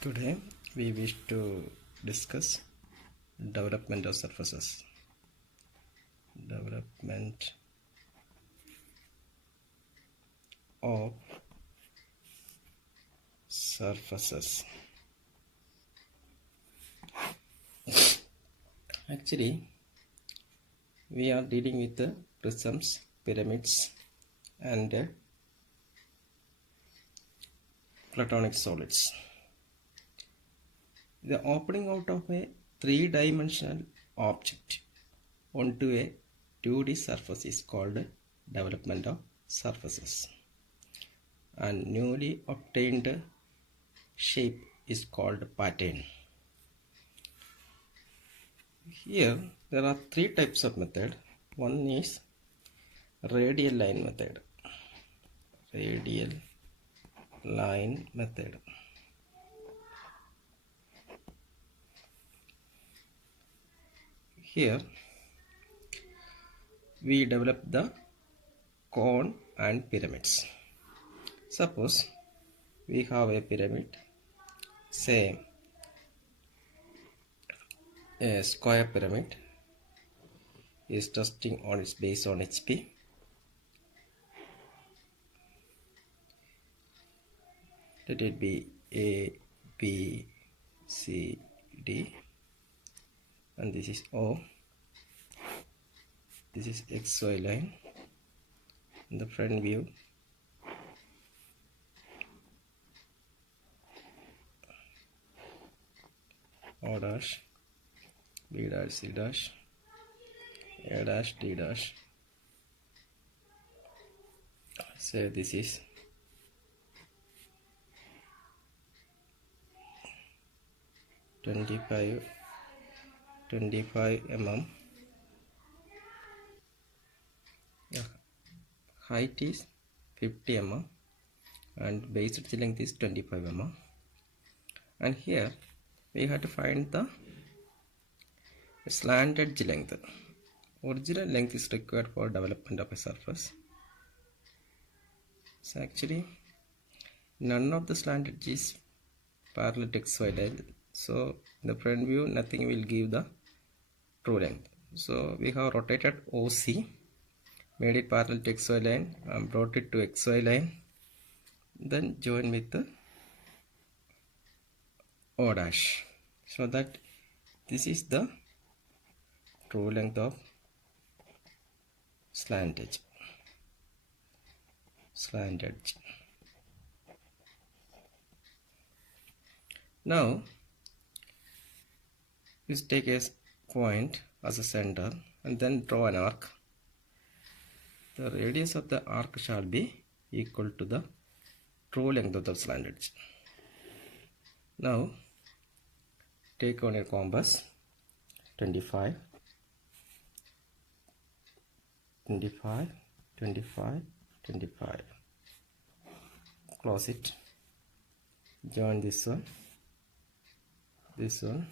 Today we wish to discuss development of surfaces. Development of surfaces. Actually, we are dealing with the prisms, pyramids, and platonic solids. The opening out of a three-dimensional object onto a 2D surface is called development of surfaces, and newly obtained shape is called pattern. Here there are three types of method. One is radial line method. Radial line method. Here we develop the cone and pyramids. Suppose we have a pyramid, say a square pyramid is resting on its base on HP. Let it be A, B, C, D, and this is O. This is XY line. In the front view, O dash, B dash, C dash, A dash, D dash. Say this is twenty-five mm. Height is 50 mm and base edge length is 25 mm. And here we have to find the slant edge length. Original length is required for development of a surface. So actually none of the slant edge is parallel to XY line. So in the front view nothing will give the true length. So we have rotated OC, made it parallel to XY line and brought it to XY line, then join with the O dash, so that this is the true length of slant edge. Now let's take a point as a center and then draw an arc. The radius of the arc shall be equal to the true length of the slant edge. Now take on a compass, 25, 25, 25, 25. Close it. Join this one, this one,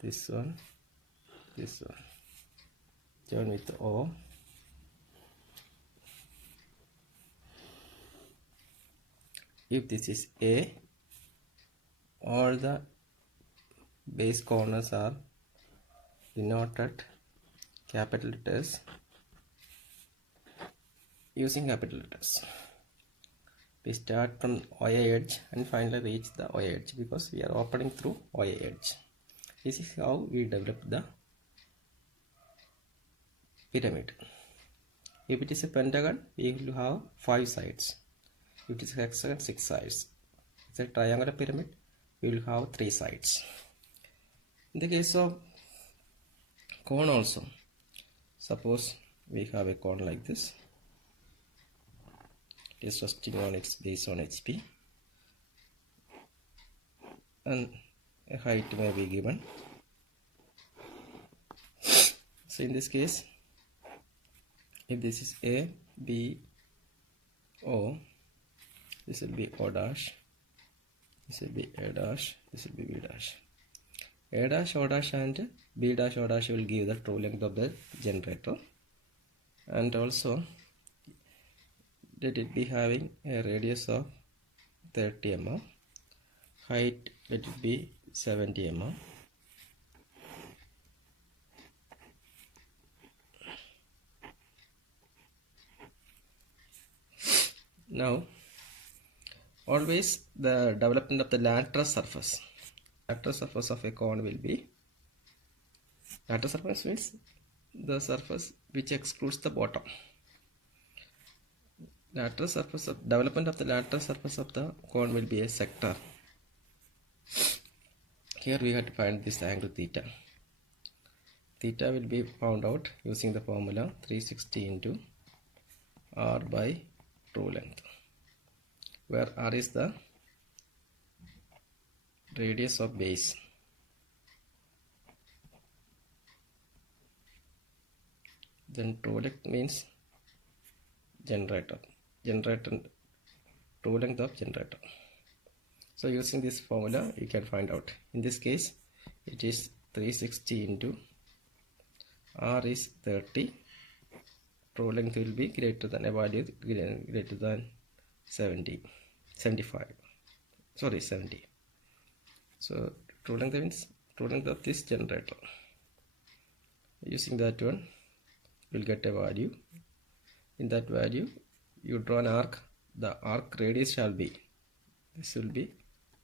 this one, this one. Join with the O. If this is A, all the base corners are denoted capital letters using capital letters. We start from OA edge and finally reach the OA edge because we are opening through OA edge. This is how we develop the pyramid. If it is a pentagon, we will have 5 sides. If it is a hexagon, 6 sides. If it is a triangular pyramid, we will have 3 sides. In the case of cone also, suppose we have a cone like this. It is resting on its base on HP, and a height may be given. So in this case, if this is A, B, O, this will be O dash, this will be A dash, this will be B dash. A dash, O dash and B dash, O dash will give the true length of the generator, and also let it be having a radius of 30 mm, height let it be 70 mm. Now always the development of the lateral surface of a cone will be, lateral surface means the surface which excludes the bottom. Lateral surface of development of the lateral surface of the cone will be a sector. Here we have to find this angle theta. Theta will be found out using the formula 360 into r by true length, where r is the radius of base. Then true length means generator, true length of generator. So using this formula you can find out. In this case it is 360 into r is 30, true length will be greater than a value greater than 70. So true length means true length of this generator. Using that one you will get a value. In that value you draw an arc. The arc radius shall be, this will be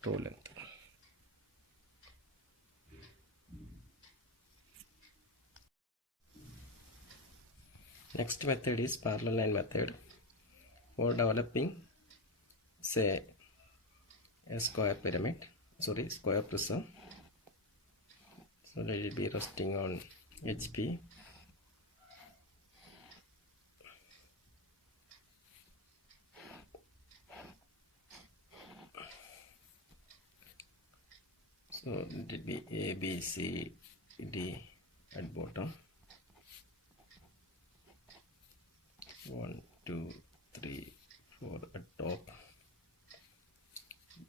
true length. Next method is parallel line method for developing, say, a square pyramid, square prism. So let it be resting on HP. So let it be A, B, C, D at bottom. 1, 2, 3, 4 at top.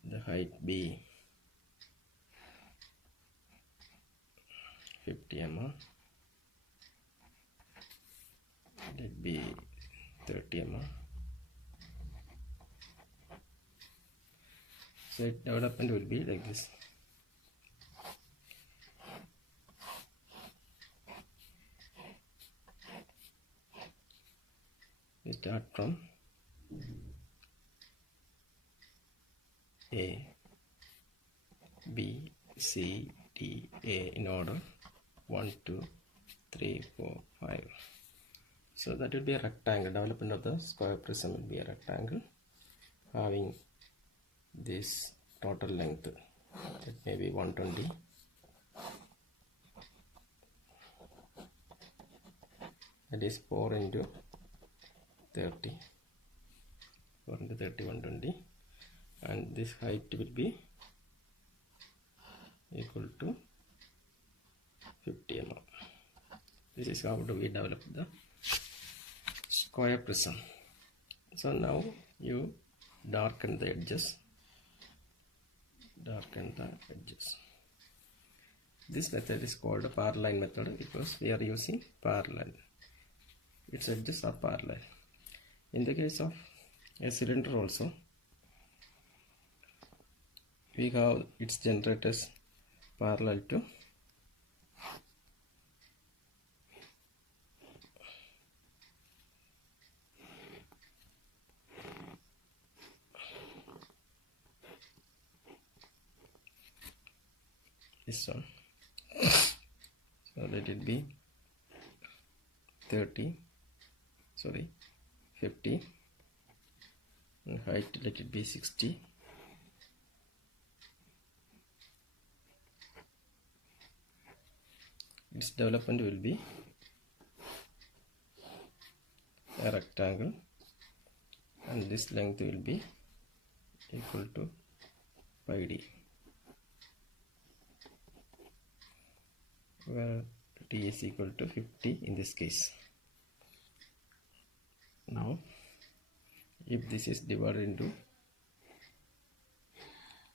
The height be 50 mm. Let it be 30 mm. So its development will be like this. We start from A, B, C, D, A in order 1, 2, 3, 4, 5. So that will be a rectangle. Development of the square prism will be a rectangle having this total length, it may be 120. That is 4 into 30, 4 into 30, 120, and this height will be equal to 50 mm. This is how do we develop the square prism. So now you darken the edges. This method is called a parallel line method because we are using parallel. Its edges are parallel. In the case of a cylinder also, we have its generators parallel to this one. So let it be 50, and height let it be 60. Its development will be a rectangle, and this length will be equal to pi d, where d is equal to 50 in this case. Now if this is divided into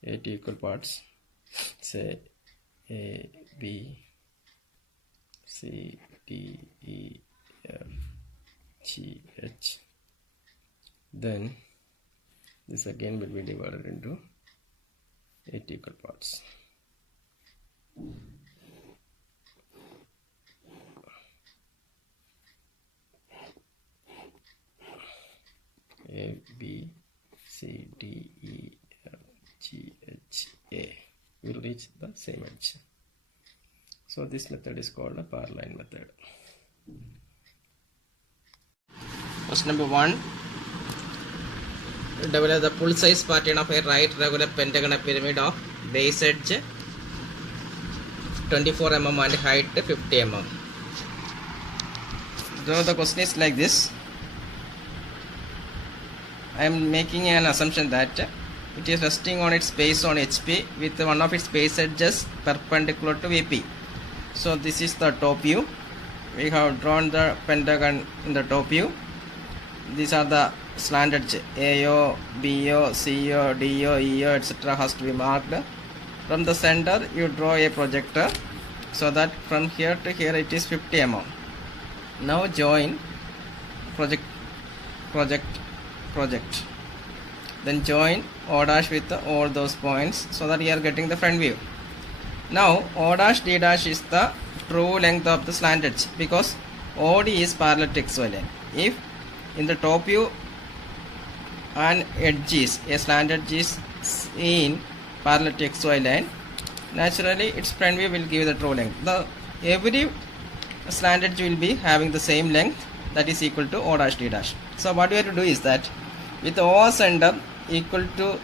8 equal parts, say A, B, C, D, E, F, G, H, then this again will be divided into 8 equal parts. A, B, C, D, E, F, G, H, A will reach the same edge. So this method is called a power line method. Question number 1. Develop the full size pattern of a right regular pentagonal pyramid of base edge 24 mm and height 50 mm. So the question is like this. I am making an assumption that it is resting on its base on HP with one of its base edges perpendicular to VP. So this is the top view. We have drawn the pentagon in the top view. These are the slant edge AO, BO, CO, DO, EO, etc. has to be marked. From the center you draw a projector so that from here to here it is 50 mm. Now join project, then join O dash with all those points so that you are getting the front view. Now O dash D dash is the true length of the slant edge because OD is parallel to XY line. If in the top view an edge is a slant edge is seen parallel to XY line, naturally its front view will give the true length. Every slant edge will be having the same length, that is equal to O dash D dash. So what we have to do is that with O center equal to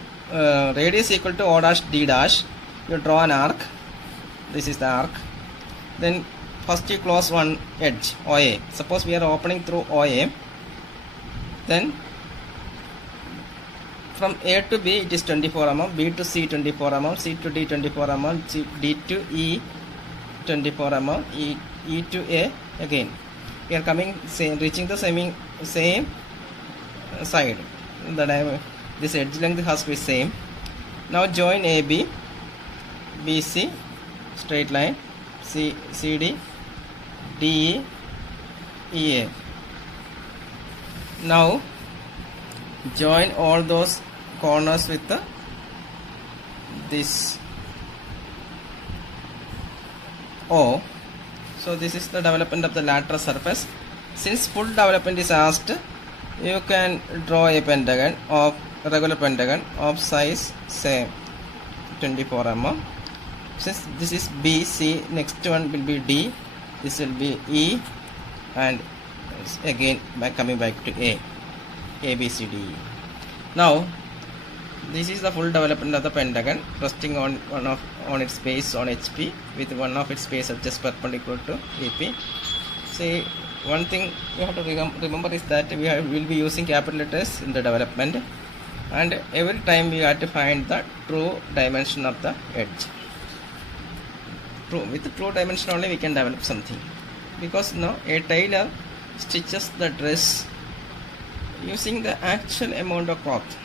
radius equal to O dash D dash, you draw an arc. This is the arc. Then first you close one edge OA. Suppose we are opening through OA. Then from A to B it is 24 mm, B to C 24 mm, C to D 24 mm, D to E 24 mm, E to A again. We are coming reaching the same side. This edge length has to be same. Now join AB, BC straight line, CD, DE, EA. Now join all those corners with this O. So this is the development of the lateral surface. Since full development is asked, you can draw a pentagon of regular pentagon of size say 24 mm. Since this is B, C, next one will be D, this will be E, and again coming back to A, B, C, D, E. Now this is the full development of the pentagon resting on its base on HP with one of its base just perpendicular to VP. See, one thing you have to remember is that we will be using capital letters in the development, and every time we have to find the true dimension of the edge. With the true dimension only we can develop something, because now a tailor stitches the dress using the actual amount of cloth.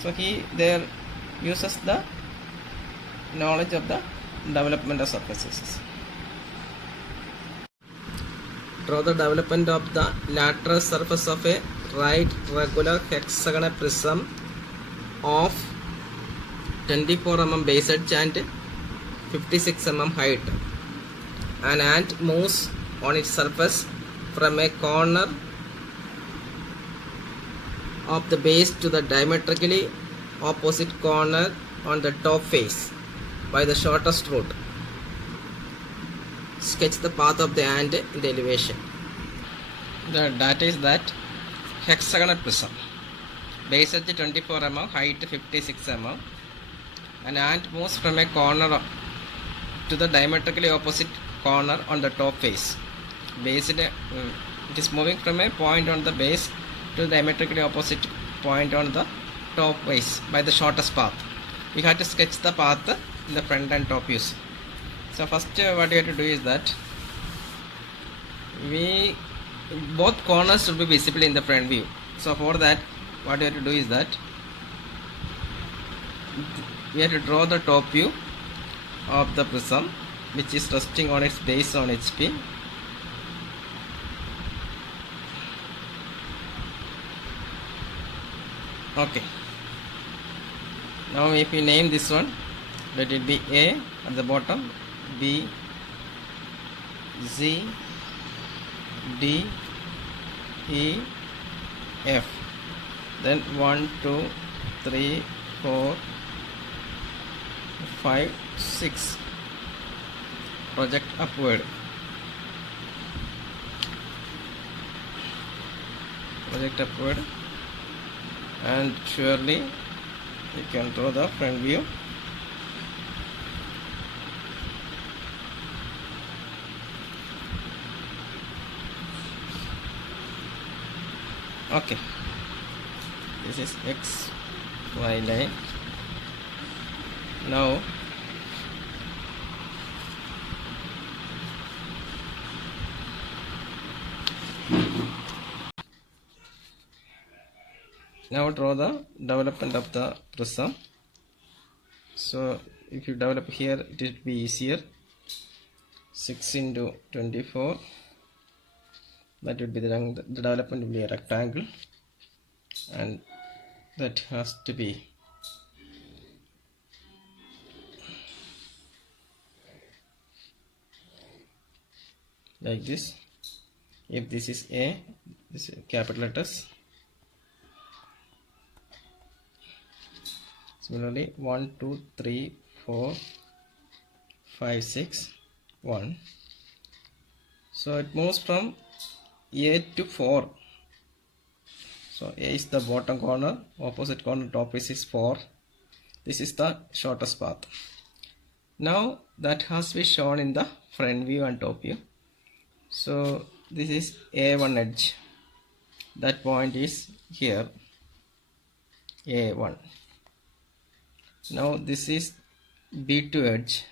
So he there uses the knowledge of the development of surfaces. Draw the development of the lateral surface of a right regular hexagonal prism of 24 mm base edge and 56 mm height. An ant moves on its surface from a corner of the base to the diametrically opposite corner on the top face by the shortest route. Sketch the path of the ant in the elevation. The data is that hexagonal prism, base edge 24 mm, height 56 mm. An ant moves from a corner to the diametrically opposite corner on the top face. It is moving from a point on the base to the diametrically opposite point on the top face by the shortest path. We have to sketch the path in the front and top views. So first what we have to do is that both corners should be visible in the front view. So for that what we have to do is that we have to draw the top view of the prism which is resting on its base on HP. Okay. Now if we name this one let it be A at the bottom, B, Z, D, E, F. Then 1, 2, 3, 4, 5, 6. Project upward. Project upward, and surely you can draw the front view. Okay, this is X, Y line. Now draw the development of the prism. So if you develop here, it will be easier. 6 into 24, that would be the development will be a rectangle, and that has to be like this. If this is A, this is capital letters. Similarly, 1, 2, 3, 4, 5, 6, 1. So it moves from A to 4. So A is the bottom corner, opposite corner, top is 4. This is the shortest path. Now that has to be shown in the front view and top view. So this is A1 edge. That point is here, A1. Now this is B2 edge.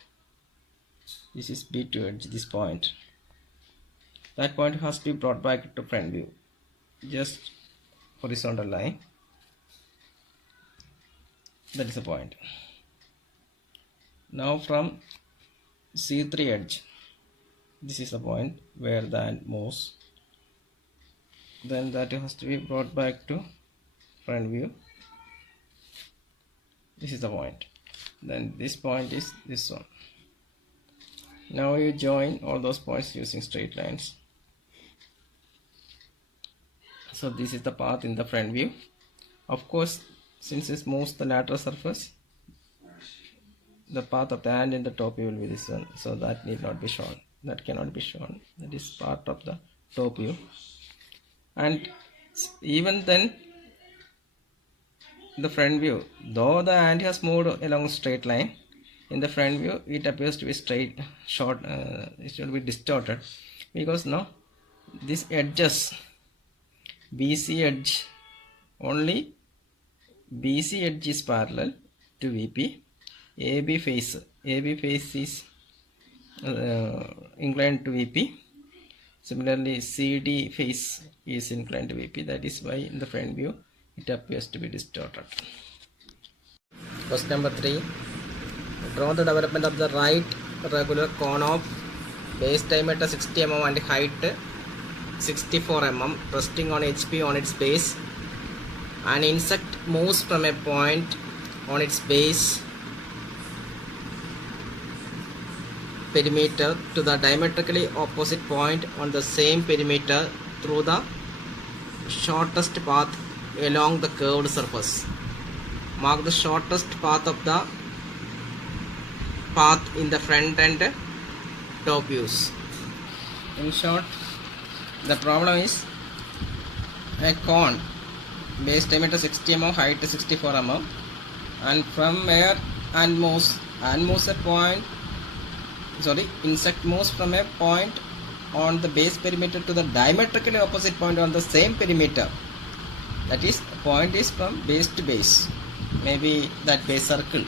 This is B2 edge, this point. That point has to be brought back to front view. Just horizontal line. That is the point. Now from C3 edge, this is the point where the ant moves. Then that has to be brought back to front view. This is the point. Then this point is this one. Now you join all those points using straight lines. So this is the path in the front view. Of course, since it moves the lateral surface, the path of the ant in the top view will be this one. So that need not be shown. That cannot be shown. That is part of the top view. And even then, the front view, though the ant has moved along a straight line, in the front view it appears to be straight, short. It should be distorted because now this edges, BC edge, only BC edge is parallel to VP. AB face is inclined to VP. Similarly, CD face is inclined to VP. That is why in the front view it appears to be distorted. Question number 3. Draw the development of the right regular cone of base diameter 60 mm and height 64 mm, resting on HP on its base. An insect moves from a point on its base perimeter to the diametrically opposite point on the same perimeter through the shortest path along the curved surface. Mark the shortest path of the path in the front and top views. In short, the problem is a cone, base diameter 60 mm, height 64 mm, and from where insect moves from a point on the base perimeter to the diametrically opposite point on the same perimeter. That is, point is from base to base. Maybe that base circle.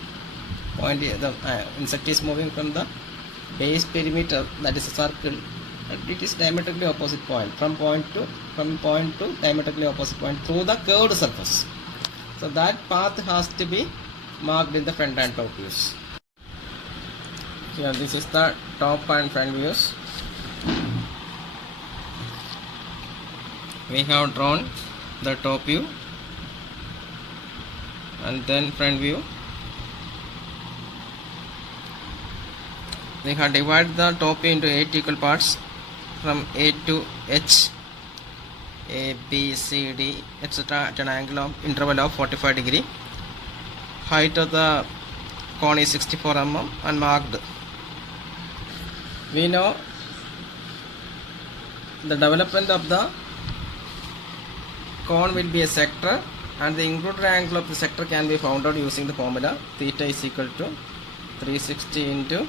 Point, the insect is moving from the base perimeter, that is a circle. It is diametrically opposite point, from point to diametrically opposite point through the curved surface. So that path has to be marked in the front and top views. Here this is the top and front views. We have drawn the top view and then front view. We have divided the top into 8 equal parts from A to H, A, B, C, D, etc. at an angle of interval of 45 degree. Height of the cone is 64 mm and marked. We know the development of the cone will be a sector, and the included angle of the sector can be found out using the formula theta is equal to 360 into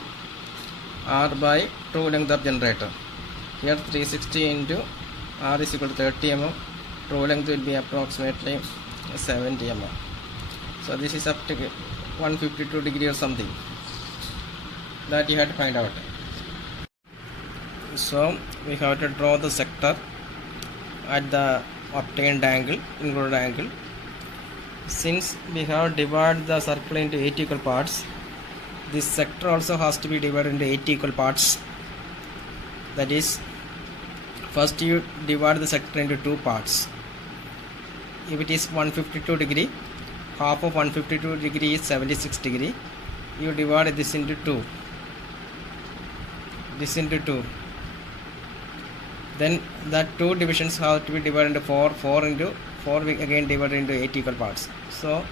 R by true length of generator. Here 360 into R is equal to 30 mm. True length will be approximately 70 mm. So this is up to 152 degree or something that you have to find out. So we have to draw the sector at the obtained angle, included angle. Since we have divided the circle into 8 equal parts, this sector also has to be divided into 8 equal parts. That is, first you divide the sector into 2 parts. If it is 152 degree, half of 152 degree is 76 degree. You divide this into 2. This into 2. Then that 2 divisions have to be divided into 4. 4 into 4 we again divided into 8 equal parts. So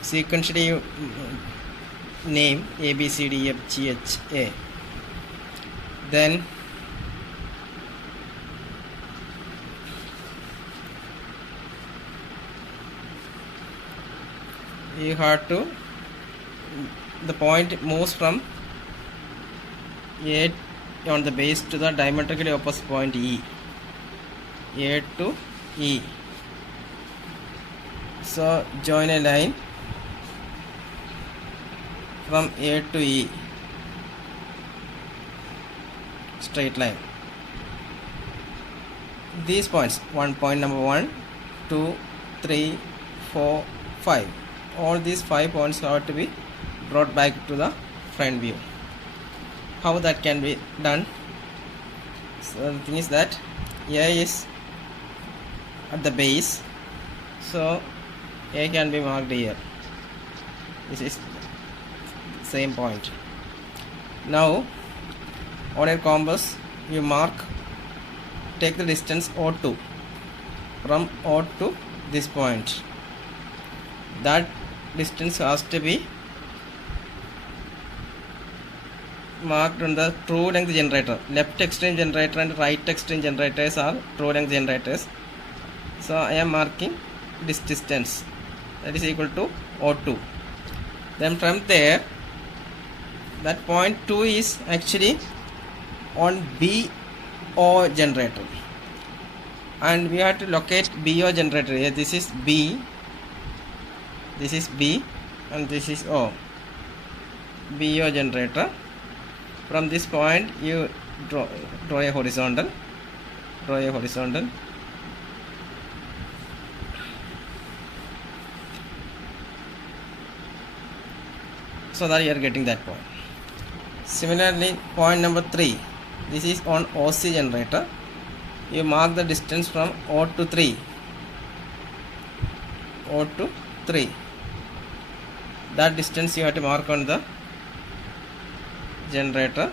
sequentially you name A, B, C, D, F, G, H, A. Then you have to, the point moves from A on the base to the diametrically opposite point E. A to E. So join a line from A to E, straight line. These points, point number 1, 2, 3, 4, 5. All these 5 points have to be brought back to the front view. How that can be done? So the thing is that A is at the base, so A can be marked here. This is same point. Now on a compass you mark, take the distance O2 from O to this point. That distance has to be marked on the true length generator. Left extreme generator and right extreme generators are true length generators. So I am marking this distance, that is equal to O2. Then from there, that point 2 is actually on BO generator, and we have to locate BO generator. Here this is B, this is B, and this is O. BO generator. From this point you draw a horizontal. So that you are getting that point. Similarly, point number 3, this is on OC generator. You mark the distance from O to 3. That distance you have to mark on the generator.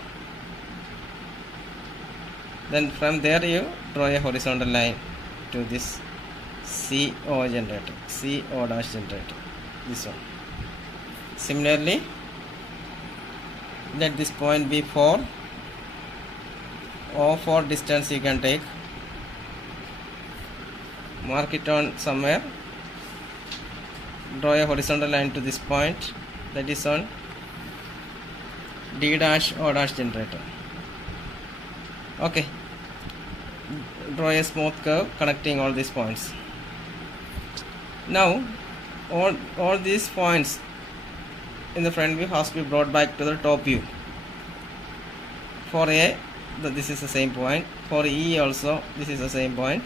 Then from there you draw a horizontal line to this CO generator, CO dash generator, this one. Similarly, let this point be 4. O4 distance you can take, mark it on somewhere, draw a horizontal line to this point, that is on D dash O dash generator. Okay, draw a smooth curve connecting all these points. Now all these points in the front view has to be brought back to the top view. For A, this is the same point. For E also, this is the same point.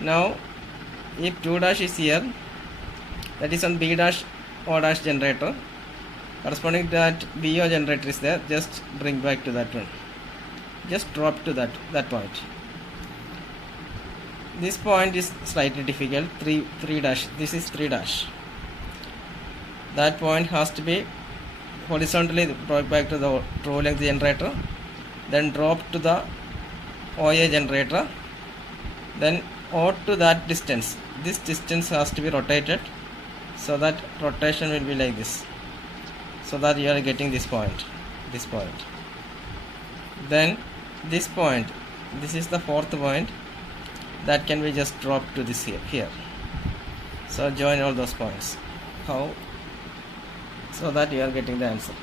Now if 2 dash is here, that is on B dash O dash generator, corresponding to that BO generator is there, just bring back to that one, just drop to that point. This point is slightly difficult, 3 dash, this is 3 dash. That point has to be horizontally brought back to the true length generator, then drop to the OA generator, then O to that distance. This distance has to be rotated, so that rotation will be like this, so that you are getting this point. Then this point, this is the fourth point, that can be just dropped to this here. So join all those points. How? So that you are getting the answer.